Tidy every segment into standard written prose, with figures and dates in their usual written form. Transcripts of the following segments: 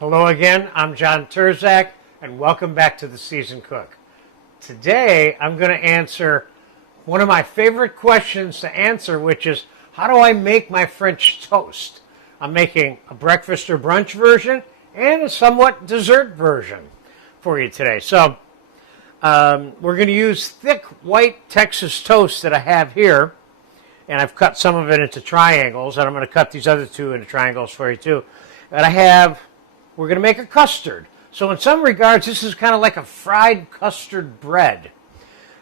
Hello again, I'm John Terzak, and welcome back to The Seasoned Cook. Today, I'm going to answer one of my favorite questions to answer, which is, how do I make my French toast? I'm making a breakfast or brunch version and a somewhat dessert version for you today. So, we're going to use thick white Texas toast that I have here, and I've cut some of it into triangles, and I'm going to cut these other two into triangles for you too. And we're going to make a custard. So in some regards, this is kind of like a fried custard bread.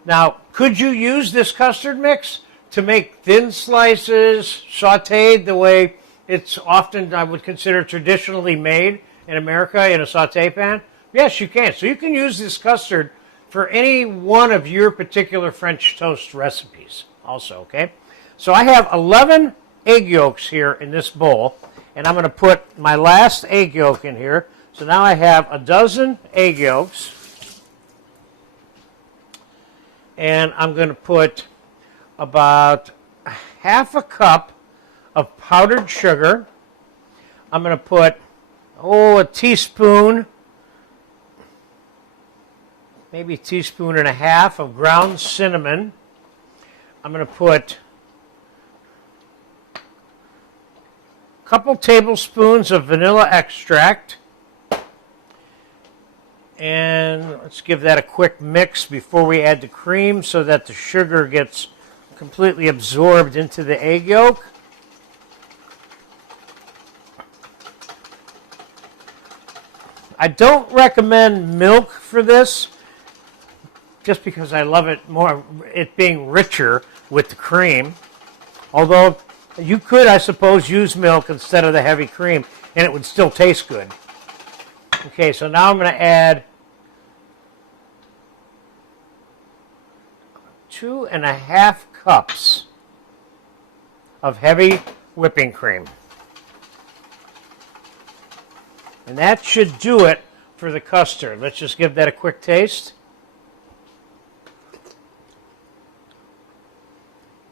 Now, could you use this custard mix to make thin slices, sautéed the way it's often, I would consider, traditionally made in America in a sauté pan? Yes, you can. So you can use this custard for any one of your particular French toast recipes also, okay? So I have 11 egg yolks here in this bowl. And I'm going to put my last egg yolk in here. So now I have a dozen egg yolks. And I'm going to put about half a cup of powdered sugar. I'm going to put, a teaspoon, maybe a teaspoon and a half of ground cinnamon. I'm going to put couple tablespoons of vanilla extract, and let's give that a quick mix before we add the cream so that the sugar gets completely absorbed into the egg yolk. I don't recommend milk for this just because I love it more, it being richer with the cream, although you could, I suppose, use milk instead of the heavy cream, and it would still taste good. Okay, so now I'm going to add 2.5 cups of heavy whipping cream. And that should do it for the custard. Let's just give that a quick taste.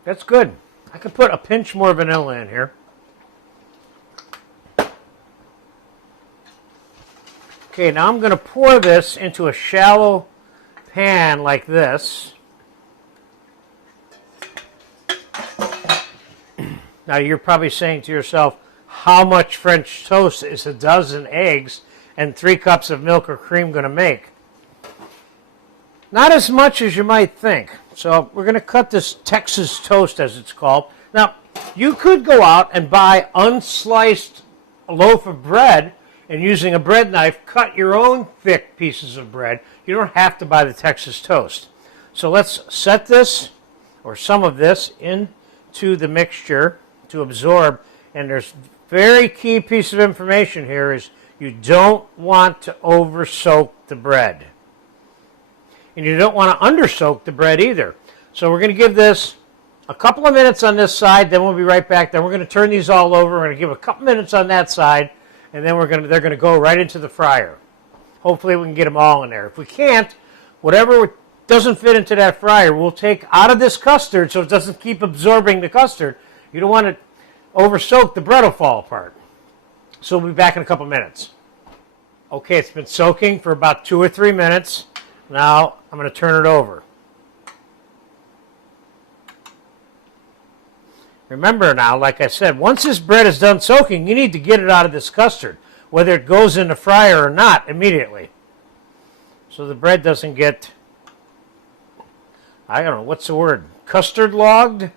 That's good. I could put a pinch more vanilla in here. Okay, now I'm going to pour this into a shallow pan like this. Now you're probably saying to yourself, how much French toast is a dozen eggs and 3 cups of milk or cream going to make? Not as much as you might think. So we're going to cut this Texas toast, as it's called. Now, you could go out and buy unsliced loaf of bread and using a bread knife, cut your own thick pieces of bread. You don't have to buy the Texas toast. So let's set this, or some of this, into the mixture to absorb. And there's a very key piece of information here is you don't want to over soak the bread. And you don't want to under soak the bread either. So we're going to give this a couple of minutes on this side, then we'll be right back. Then we're going to turn these all over. We're going to give a couple minutes on that side, and then they're going to go right into the fryer. Hopefully we can get them all in there. If we can't, whatever doesn't fit into that fryer, we'll take out of this custard so it doesn't keep absorbing the custard. You don't want to over soak, the bread will fall apart. So we'll be back in a couple minutes. Okay, it's been soaking for about 2 or 3 minutes. Now I'm going to turn it over. Remember now, like I said, once this bread is done soaking, you need to get it out of this custard, whether it goes in the fryer or not, immediately. So the bread doesn't get, I don't know, what's the word? Custard logged?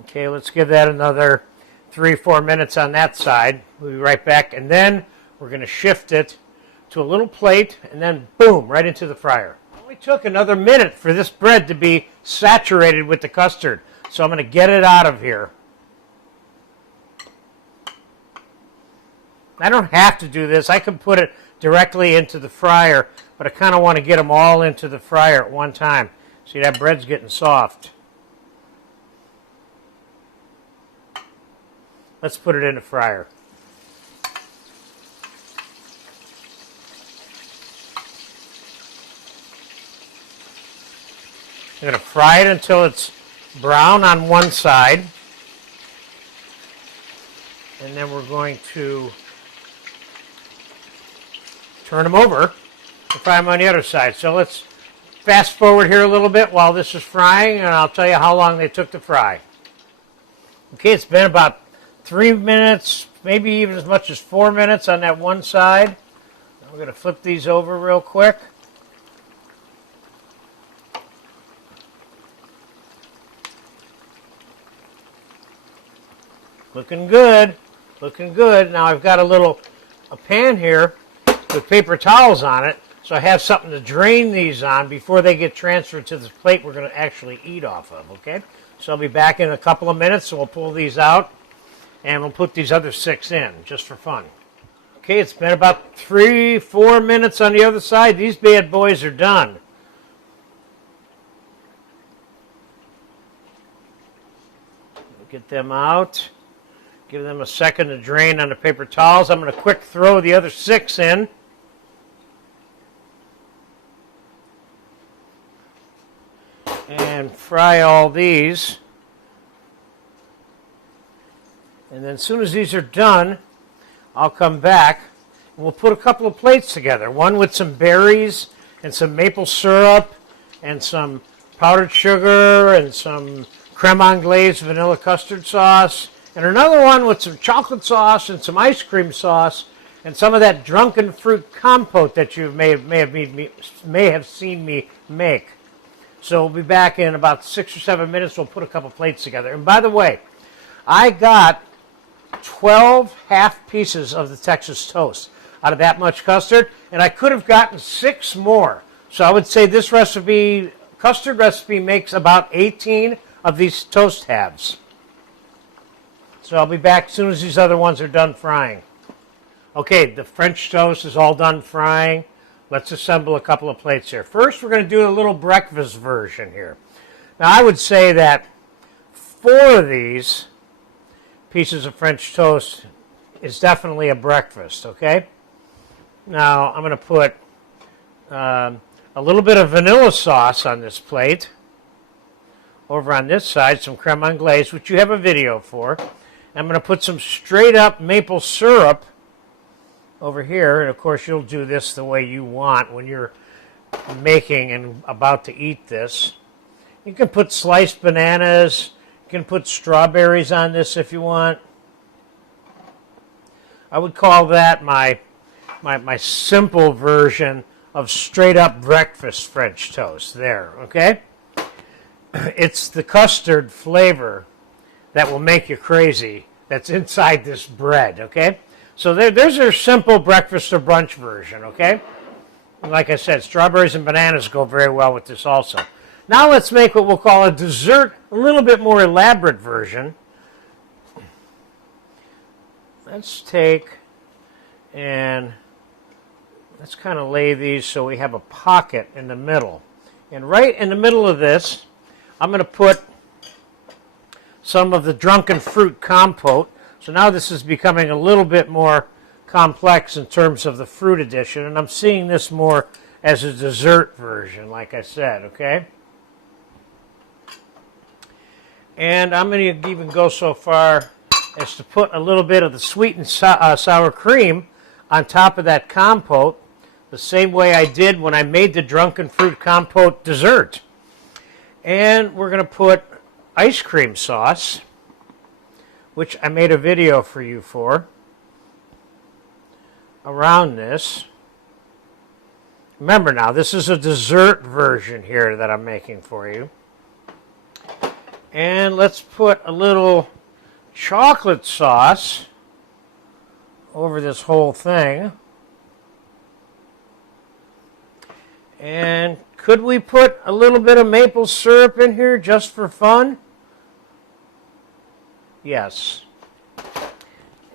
Okay, let's give that another 3-4 minutes on that side. We'll be right back, and then we're going to shift it to a little plate, and then boom, right into the fryer. It only took another minute for this bread to be saturated with the custard, so I'm going to get it out of here. I don't have to do this. I could put it directly into the fryer, but I kind of want to get them all into the fryer at one time. See, that bread's getting soft. Let's put it in the fryer. I'm going to fry it until it's brown on one side. And then we're going to turn them over and fry them on the other side. So let's fast forward here a little bit while this is frying, and I'll tell you how long they took to fry. Okay, it's been about 3 minutes, maybe even as much as 4 minutes on that one side. We're going to flip these over real quick. Looking good, looking good. Now I've got a pan here with paper towels on it, so I have something to drain these on before they get transferred to this plate we're going to actually eat off of, okay? So I'll be back in a couple of minutes, so we'll pull these out, and we'll put these other 6 in, just for fun. Okay, it's been about 3-4 minutes on the other side. These bad boys are done. Get them out. Give them a second to drain on the paper towels. I'm going to quick throw the other 6 in. And fry all these. And then as soon as these are done, I'll come back and we'll put a couple of plates together. One with some berries and some maple syrup and some powdered sugar and some Creme Anglaise vanilla custard sauce. And another one with some chocolate sauce and some ice cream sauce and some of that Drunken fruit compote that you may have seen me make. So we'll be back in about 6 or 7 minutes. We'll put a couple plates together. And by the way, I got 12 half pieces of the Texas toast out of that much custard, and I could have gotten 6 more. So I would say this recipe, custard recipe, makes about 18 of these toast halves. So I'll be back as soon as these other ones are done frying. Okay, the French toast is all done frying. Let's assemble a couple of plates here. First, we're going to do a little breakfast version here. Now, I would say that 4 of these pieces of French toast is definitely a breakfast, okay? Now, I'm going to put a little bit of vanilla sauce on this plate. Over on this side, some Creme Anglaise, which you have a video for. I'm going to put some straight up maple syrup over here. And of course, you'll do this the way you want when you're making and about to eat this. You can put sliced bananas. You can put strawberries on this if you want. I would call that my simple version of straight up breakfast French toast there, okay? It's the custard flavor that will make you crazy that's inside this bread, okay? So there's our simple breakfast or brunch version, okay? Like I said, strawberries and bananas go very well with this also. Now let's make what we'll call a dessert, a little bit more elaborate version. Let's take and let's kind of lay these so we have a pocket in the middle. And right in the middle of this, I'm going to put some of the Drunken fruit compote. So now this is becoming a little bit more complex in terms of the fruit addition, and I'm seeing this more as a dessert version, like I said, okay? And I'm going to even go so far as to put a little bit of the sweet and sour cream on top of that compote, the same way I did when I made the Drunken fruit compote dessert. And we're going to put ice cream sauce, which I made a video for you for, around this. Remember now, this is a dessert version here that I'm making for you. And let's put a little chocolate sauce over this whole thing. And could we put a little bit of maple syrup in here just for fun? Yes.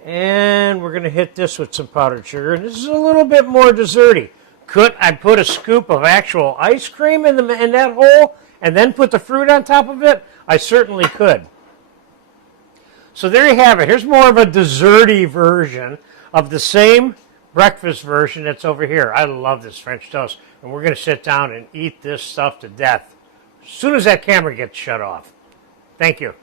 And we're going to hit this with some powdered sugar. And this is a little bit more desserty. Could I put a scoop of actual ice cream in that hole and then put the fruit on top of it? I certainly could. So there you have it. Here's more of a desserty version of the same breakfast version that's over here. I love this French toast. And we're going to sit down and eat this stuff to death as soon as that camera gets shut off. Thank you.